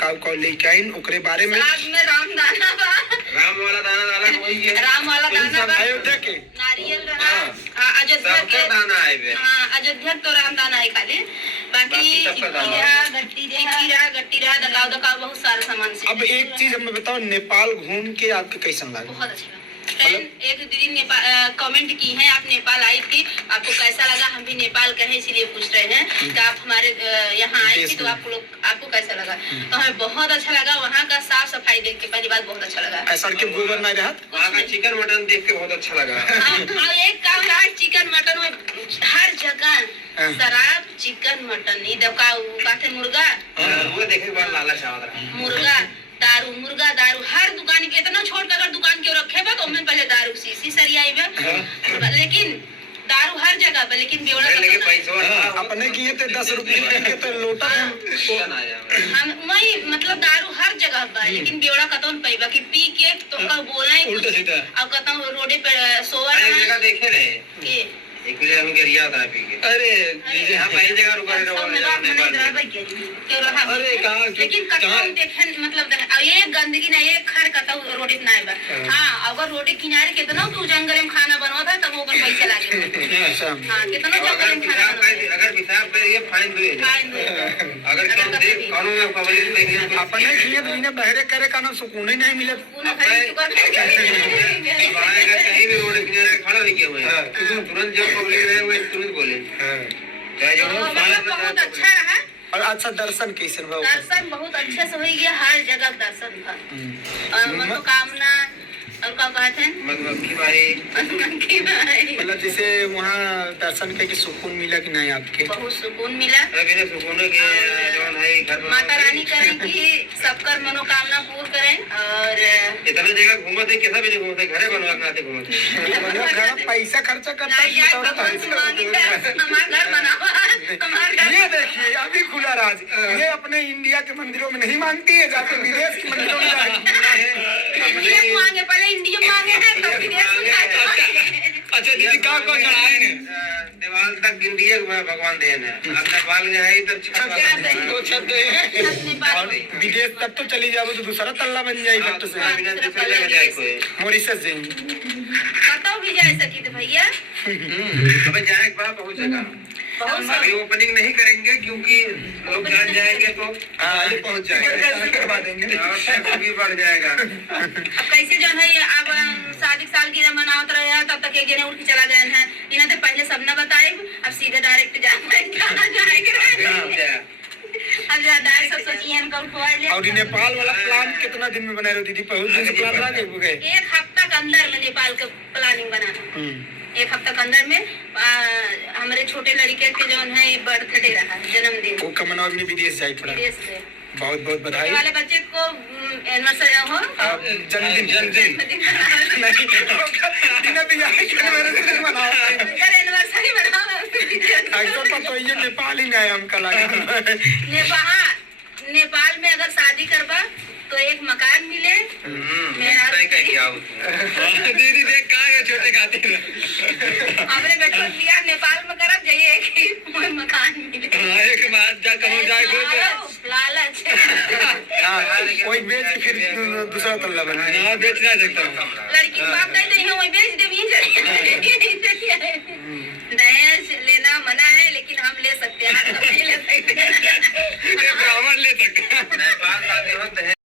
का लेके आइन ओकरे बारे में साग में राम दाना बा, राम वाला दाना डाला वही है, राम वाला दाना बा, अयोध्या के नारियल रहा, अयोध्या के दाना है बे। हाँ, अयोध्या तो राम दाना है खाली, बाकी गट्टी रहा दकाव दकाव बहुत सारा सामान से। अब एक चीज हमें बताओ, नेपाल घूम के आपके कैसा लगा? बहुत अच्छा लगा। एक दीदी नेपाल कमेंट की है, आप नेपाल आई थी, आपको कैसा लगा? हम भी नेपाल के हैं इसलिए पूछ रहे हैं कि आप हमारे यहाँ आई थी तो आपको कैसा लगा? तो हमें बहुत अच्छा लगा। वहाँ का साफ सफाई देख के पहली बात बहुत अच्छा लगा। सड़क गोबर नहीं रहा, वहाँ का चिकन मटन देख के बहुत अच्छा लगा। एक काम रहा, चिकन मटन में हर जगह शराब चिकन मटन नहीं दबका मुर्गा वो देखे के बाद लालच आवत रहा। मुर्गा मुर्गा दारू हर दुकान के इतना छोड़ कर अगर दुकान के रखे बा तो उनमें पहले दारू सी सरियाई बा, लेकिन दारू हर जगह पे, लेकिन बेवड़ा अपने किए थे 10 रुपये के तो लोटा हम वही मतलब दारू हर जगह बा, लेकिन बेवड़ा कतौन पैबा कि पी के तो का बोला है उल्टा सीधा, अब कतौ रोडे पे सोवा जगह देखे रहे के एक बार हम गरिया था पी के। अरे यहां पहली जगह रुका रहे अरे कहां, लेकिन कतौ देखे मतलब ये गंदगी ना ये खर कतौ रोडे पे ना बा। हां, अगर रोडे किनारे कितना तू जंगल में खाना बनवा था तब ओकर पैसे लागे। हां, कितना जंगल में खाना अगर हिसाब पे ये फाइन दे, अगर तुम देख कानून में पब्लिक देख अपने किए बिना बहरे करे का ना सुकून ही नहीं मिले। कहीं भी रोड किनारे खड़ा नहीं किया हुआ है, तुरंत जब पब्लिक रहे वो तुरंत बोले। बहुत अच्छा रहा। और अच्छा दर्शन कैसे हुआ? दर्शन बहुत अच्छे से हो गया, हर जगह दर्शन था। मनोकामना और क्या कहते हैं मधुमक्खी भाई, मतलब जैसे वहाँ दर्शन करके सुकून मिला कि नहीं आपके? बहुत सुकून मिला। सुकून के माता रानी करें कि सबकर मनोकामना पूर्ण करें। और इतने जगह घूमते कैसा भी नहीं घूमते, घरे बनवा के घूमते पैसा खर्चा करता हमारा घर बनावा। ये देखिए अभी खुला राज, ये अपने इंडिया के मंदिरों में नहीं मांगती है, जाके विदेश के मंदिरों में मांगे, पहले इंडिया मांगे हैं तब विदेश में। अच्छा दीदी का चढ़ाए ने दीवार तक इंडिया भगवान देन है, अब नेपाल गए है इधर विदेश तब तो चली जाओ तो दूसरा तल्ला बन जाए तब तो से मॉरिशस जाएंगे कतौ भी जा सकी तो भैया अबे जाए एक बार बहुत जगह अभी ओपनिंग नहीं करेंगे क्योंकि लोग जान जाएंगे तो आगे पहुंच जाएंगे, करवा देंगे और भी बढ़ जाएगा। अब कैसे जो है अब शादी साल की मनावत रहे हैं तब तक एक जने उठ के चला गए हैं, इन्हें तो पहले सब न बताए, अब सीधे डायरेक्ट जाएंगे। अब डायरेक्ट सब सोचिए हम कब उठवा ले। और नेपाल वाला प्लान कितना दिन में बनाए दीदी? बहुत दिन से प्लान लगे हो गए। एक हफ्ता के अंदर में नेपाल का प्लानिंग बनाना, एक हफ्ता के अंदर में हमारे छोटे लड़के के जो है बर्थडे रहा, जन्मदिन, वो कमनौर में विदेश जाए पड़ा। विदेश से बहुत बहुत बधाई। वाले बच्चे को एनिवर्सरी हो जन्मदिन एनिवर्सरी मनाओ। तो ये नेपाल ही में हम कल नेपाल में अगर शादी करबा तो एक मकान मिले। दीदी देख कहाँ है छोटे खातिर हमने बेटो लिया नेपाल में करब जाइए एक मकान मिले, एक बात जा कहो जाए लालच कोई बेच के फिर दूसरा तल्ला बना। हाँ बेच नहीं सकता, लड़की को बाप कहते हैं वही बेच दे दहेज लेना मना है लेकिन हम ले सकते हैं,